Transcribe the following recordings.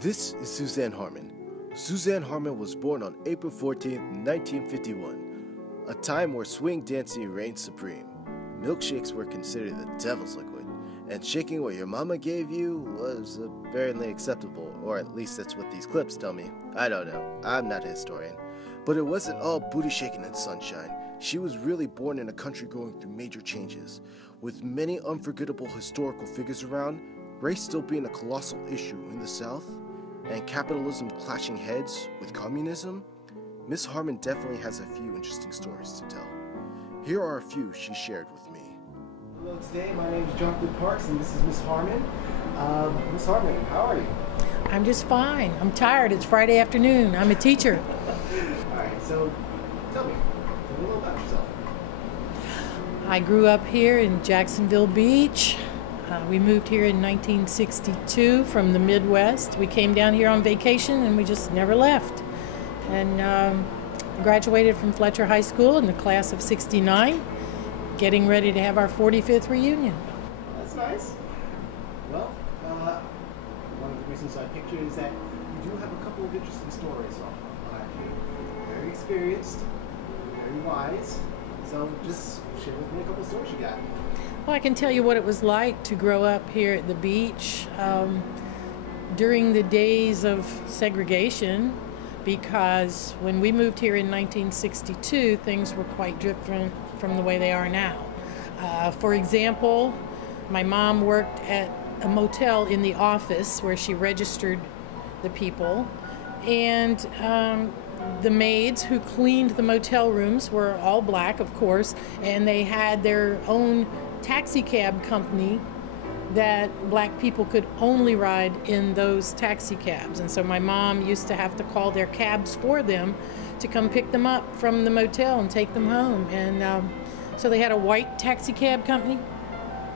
This is Suzanne Harmon. Suzanne Harmon was born on April 14, 1951, a time where swing dancing reigned supreme. Milkshakes were considered the devil's liquid, and shaking what your mama gave you was apparently acceptable, or at least that's what these clips tell me. I don't know, I'm not a historian. But it wasn't all booty shaking and sunshine. She was really born in a country going through major changes. With many unforgettable historical figures around, race still being a colossal issue in the South, and capitalism clashing heads with communism, Miss Harmon definitely has a few interesting stories to tell. Here are a few she shared with me. Hello today, my name is Jonathan Parks and this is Miss Harmon. Miss Harmon, how are you? I'm just fine. I'm tired. It's Friday afternoon. I'm a teacher. Alright, so tell me a little about yourself. I grew up here in Jacksonville Beach. We moved here in 1962 from the Midwest. We came down here on vacation and we just never left. And graduated from Fletcher High School in the class of '69, getting ready to have our 45th reunion. That's nice. Well, one of the reasons I picked you is that you do have a couple of interesting stories behind you. Very experienced, very wise. So just share with me a couple of stories you got. Well, I can tell you what it was like to grow up here at the beach during the days of segregation, because when we moved here in 1962, things were quite different from the way they are now. For example, my mom worked at a motel in the office where she registered the people, and the maids who cleaned the motel rooms were all black, of course, and they had their own taxi cab company that black people could only ride in those taxi cabs. And so my mom used to have to call their cabs for them to come pick them up from the motel and take them home. And so they had a white taxi cab company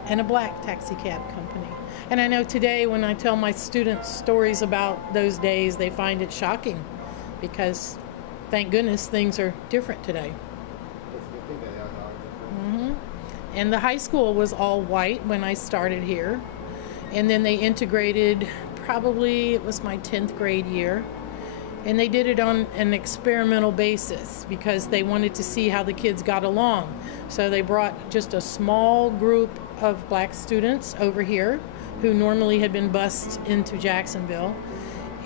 and a black taxi cab company. And I know today when I tell my students stories about those days, they find it shocking because thank goodness things are different today. And the high school was all white when I started here. And then they integrated, probably it was my 10th grade year. And they did it on an experimental basis because they wanted to see how the kids got along. So they brought just a small group of black students over here who normally had been bused into Jacksonville,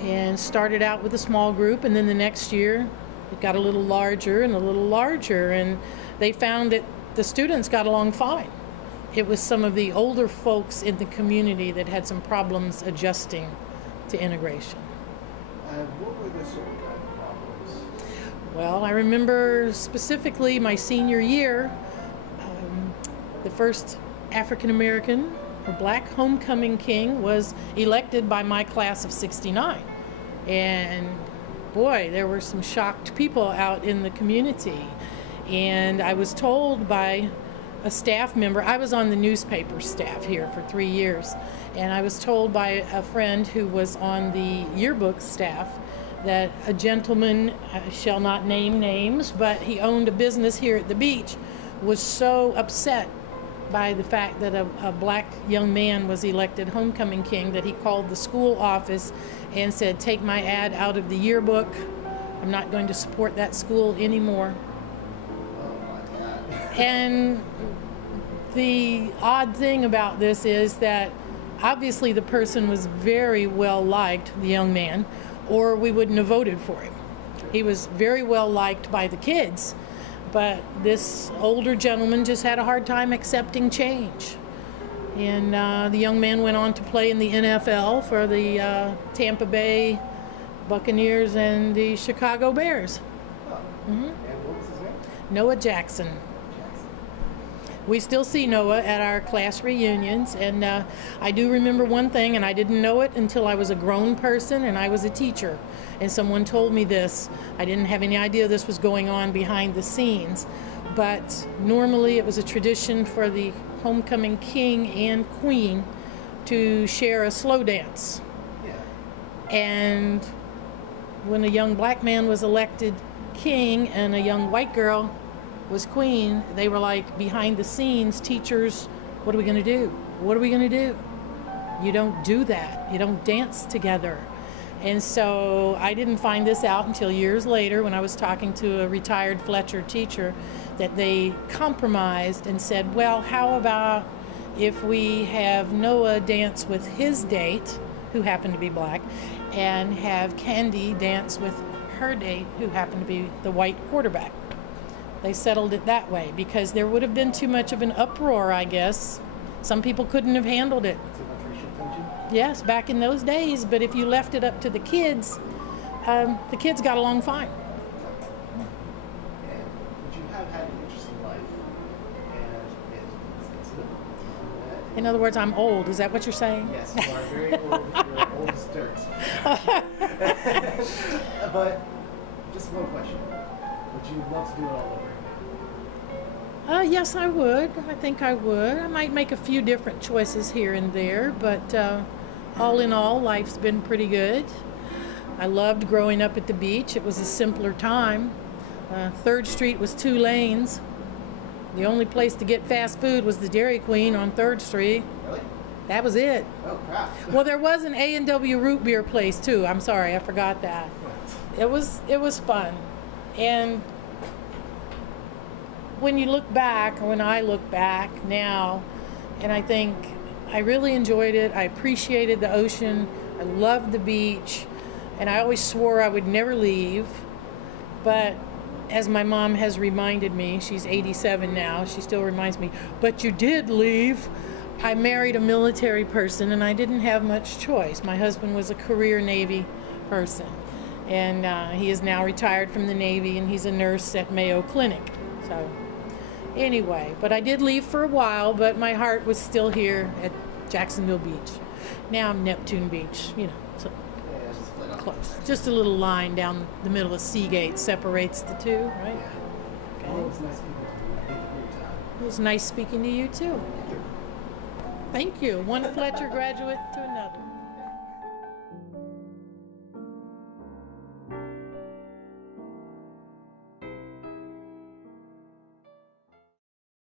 and started out with a small group, and then the next year it got a little larger and a little larger, and they found that the students got along fine. It was some of the older folks in the community that had some problems adjusting to integration. What were the sort of problems? Well, I remember specifically my senior year, the first African American or black homecoming king was elected by my class of '69. And boy, there were some shocked people out in the community. And I was told by a staff member, I was on the newspaper staff here for 3 years, and I was told by a friend who was on the yearbook staff that a gentleman, I shall not name names, but he owned a business here at the beach, was so upset by the fact that a black young man was elected homecoming king that he called the school office and said, "Take my ad out of the yearbook. I'm not going to support that school anymore." And the odd thing about this is that obviously the person was very well liked, the young man, or we wouldn't have voted for him. He was very well liked by the kids, but this older gentleman just had a hard time accepting change. And the young man went on to play in the NFL for the Tampa Bay Buccaneers and the Chicago Bears. And what was his name? Noah Jackson. We still see Noah at our class reunions, and I do remember one thing, and I didn't know it until I was a grown person and I was a teacher, and someone told me this. I didn't have any idea this was going on behind the scenes, but normally it was a tradition for the homecoming king and queen to share a slow dance. Yeah. And when a young black man was elected king and a young white girl was queen, they were like, behind the scenes, teachers, what are we going to do? What are we going to do? You don't do that. You don't dance together. And so I didn't find this out until years later when I was talking to a retired Fletcher teacher, that they compromised and said, well, how about if we have Noah dance with his date, who happened to be black, and have Candy dance with her date, who happened to be the white quarterback. They settled it that way because there would have been too much of an uproar, I guess. Some people couldn't have handled it. Too much racial tension? Yes, back in those days, but if you left it up to the kids got along fine. And but you have had an interesting life, and it's living. In other words, I'm old. Is that what you're saying? Yes, you are very old. You're old as dirt. But just one question: would you love to do it all over again? Yes, I would. I think I would. I might make a few different choices here and there, but all in all, life's been pretty good. I loved growing up at the beach. It was a simpler time. 3rd Street was 2 lanes. The only place to get fast food was the Dairy Queen on 3rd Street. Really? That was it. Oh crap! Well, there was an A&W root beer place too. I'm sorry, I forgot that. It was fun. And when I look back now, and I think I really enjoyed it. I appreciated the ocean. I loved the beach. And I always swore I would never leave. But as my mom has reminded me, she's 87 now, she still reminds me, but you did leave. I married a military person and I didn't have much choice. My husband was a career Navy person. And he is now retired from the Navy and he's a nurse at Mayo Clinic. So anyway, but I did leave for a while, but my heart was still here at Jacksonville Beach. Now I'm Neptune Beach, you know. So Yeah, it's just flat out. close. Just a little line down the middle of Seagate separates the two, right? Yeah. Well, it was nice speaking to you. I think a great time. It was nice speaking to you too. Thank you. Thank you. One Fletcher graduate to another.